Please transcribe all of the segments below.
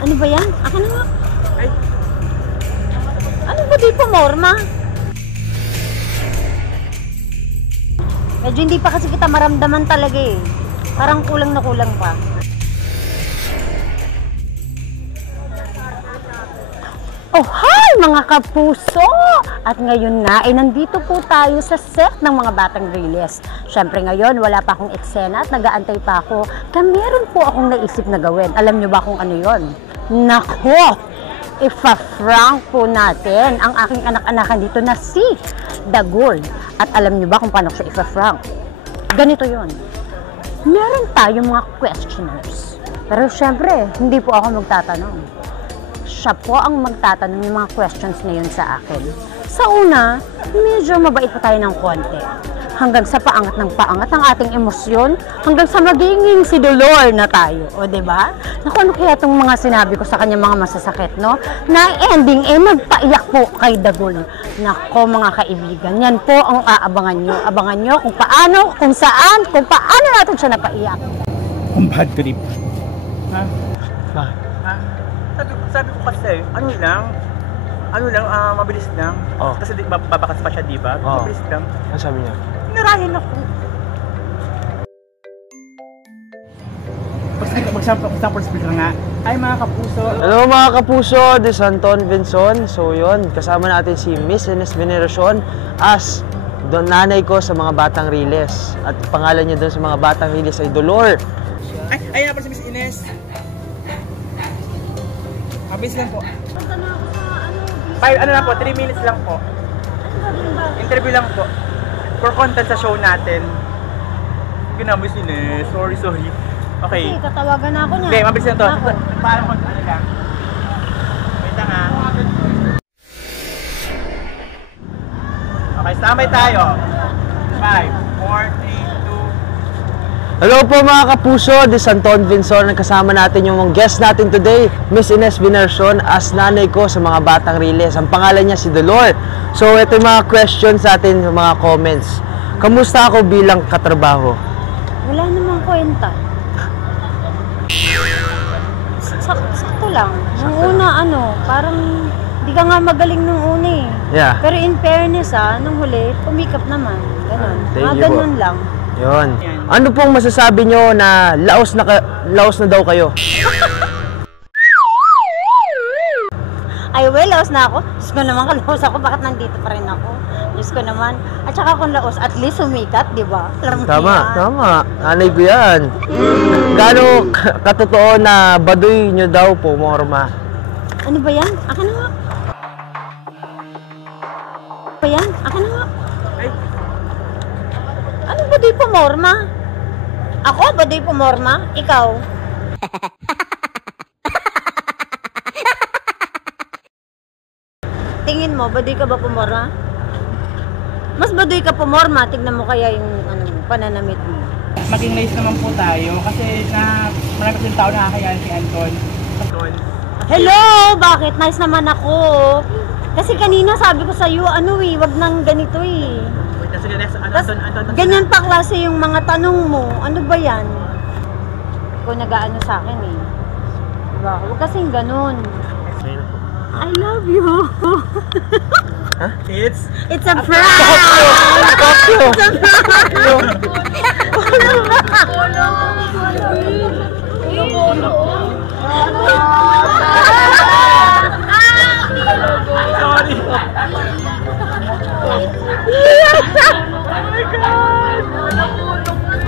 Ano ba yan? Akin na nga. Ay. Ano ba di pumorma? Medyo hindi pa kasi kita maramdaman talaga eh. Parang kulang na kulang pa. Oh, hi mga kapuso! At ngayon na, ay nandito po tayo sa set ng mga Batang Riles. Siyempre ngayon, wala pa akong eksena at nag-aantay pa ako na meron po akong naisip na gawin. Alam nyo ba kung ano yon? Nako! Ipa-frank po natin ang aking anak-anakan dito na si Dagul. At alam nyo ba kung paano siya ipa-frank? Ganito yon. Meron tayong mga questioners. Pero siyempre, hindi po ako magtatanong. Siya po ang magtatanong yung mga questions na yun sa akin. Sa una, medyo mabait pa tayo ng konti. Hanggang sa paangat ng paangat ang ating emosyon, hanggang sa magiging si Dolor na tayo. O, diba? Naku, ano kaya itong mga sinabi ko sa kanya mga masasakit, no? Na ending, nagpaiyak po kay Dagul. Nako, mga kaibigan, yan po ang aabangan nyo. Abangan nyo kung paano, kung saan, kung paano natin siya napaiyak. Ang bad trip. Ha? Bakit? Ha? Sabi ko kasi, mabilis lang. Oh. Kasi babakas pa siya, diba? Oh. Mabilis lang. Ano sabi niya? Narahin ako. Mag-sample speaker nga. Ay mga kapuso. Hello mga kapuso, this is Anton Vinson. So yun, kasama natin si Miss Ines Veneracion as nanay ko sa mga Batang Riles. At pangalan niya doon sa mga Batang Riles ay Dolor. Ay na pala si Miss Ines. Mabilis lang po. Ano lang po, 3 minutes lang po. Interview lang po. For content sa show natin. Ginamit si Ines. Sorry. Okay. Kasi tatawagan na ako niya. Hindi, mabilis lang to. Paano ko, ano lang. Wait lang ha. Okay, standby tayo. 5, 4, 3, 2. Hello po mga kapuso, this is Anton Vinson. Kasama natin yung guest natin today, Miss Ines Veneracion as nanay ko sa mga Batang Riles. Ang pangalan niya si Dolor. So ito yung mga questions natin, yung mga comments. Kamusta ako bilang katrabaho? Wala namang kwenta. Sakto lang. Nung una, parang di ka nga magaling nung una eh. Yeah. Pero in fairness nung huli, pumikap naman. Ganon. Thank you Ganon lang. Yun. Ano pong masasabi nyo na laos na daw kayo? Ay, well, laos na ako. Diyos ko naman, kalaos ako. Bakit nandito pa rin ako? Diyos ko naman. At saka kung laos, at least sumikat, di ba? Tama. Nanay ko yan. Gano'ng katotoo na baduy nyo daw po, Morma? Ano ba yan? Akin na nga. Ano ba yan? Akin na nga. Ano ba di pumorma? Ako ba di pumorma? Ikaw? Tingin mo, baduy ka ba pumorma? Mas baduy ka pumorma, tignan mo kaya yung pananamit mo. Maging nice naman po tayo kasi marami kasing tao nakakayaan si Anton. Hello! Bakit? Nice naman ako. Kasi kanina sabi ko sa'yo, wag nang ganito eh. Ganyan pa klase yung mga tanong mo. Ano ba yan? Ikaw nag-aano sa akin eh. Diba? Huwag kasing ganun. I love you. Huh? It's a prank! Fuck you! It's a prank! sorry. Oh my God! I love you. I love you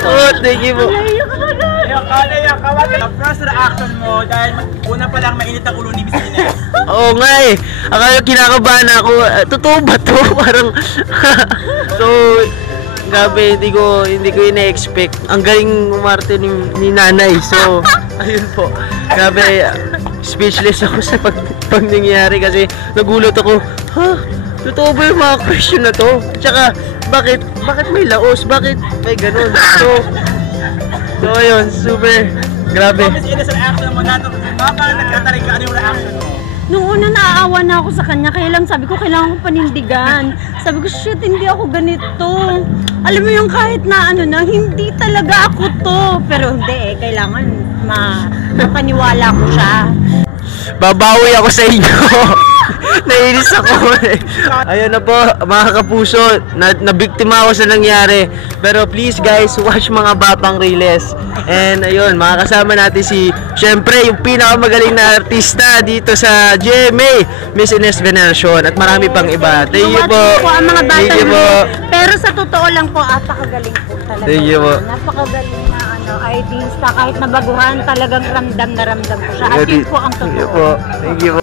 so Oh, thank you po. Kaya ka. First reaction mo dahil una pa lang mainit ang ulo ni Miss Ines. Oo nga eh. Akala kinakabahan ako. Totoo ba to? Parang so grabe, hindi ko ina-expect. Ang galing umarte ni nanay. So ayun po. Grabe, speechless ako sa pag nangyayari kasi nagulat ako. Totoo ba yung mga question na to? Tsaka bakit may laos? Bakit may ganun? So ayun, super grabe. Miss Ines, reaction mo na baka nagkataring ka, ano yung reaction mo? Nung una naaawa na ako sa kanya, kaya lang sabi ko kailangan ko panindigan. Sabi ko, shit, hindi ako ganito. Alam mo yung kahit na ano na, hindi talaga ako to. Pero hindi kailangan mapaniwala ko siya. Babawi ako sa inyo. Nainis ako eh. Ayun na po, mga kapuso, nabiktima ako sa nangyari. Pero please guys, watch mga Batang Riles. And ayun, makakasama natin syempre, yung pinakamagaling na artista dito sa GMA, Miss Ines Veneracion. At marami pang iba. Thank you po. Ang mga Thank you po. Pero sa totoo lang po, apakagaling po talaga. Thank you po. Napakagaling na artista. Kahit nabaguhan, talagang ramdam na ramdam ko siya. At yun po ang Thank you totoo. po. Thank you po.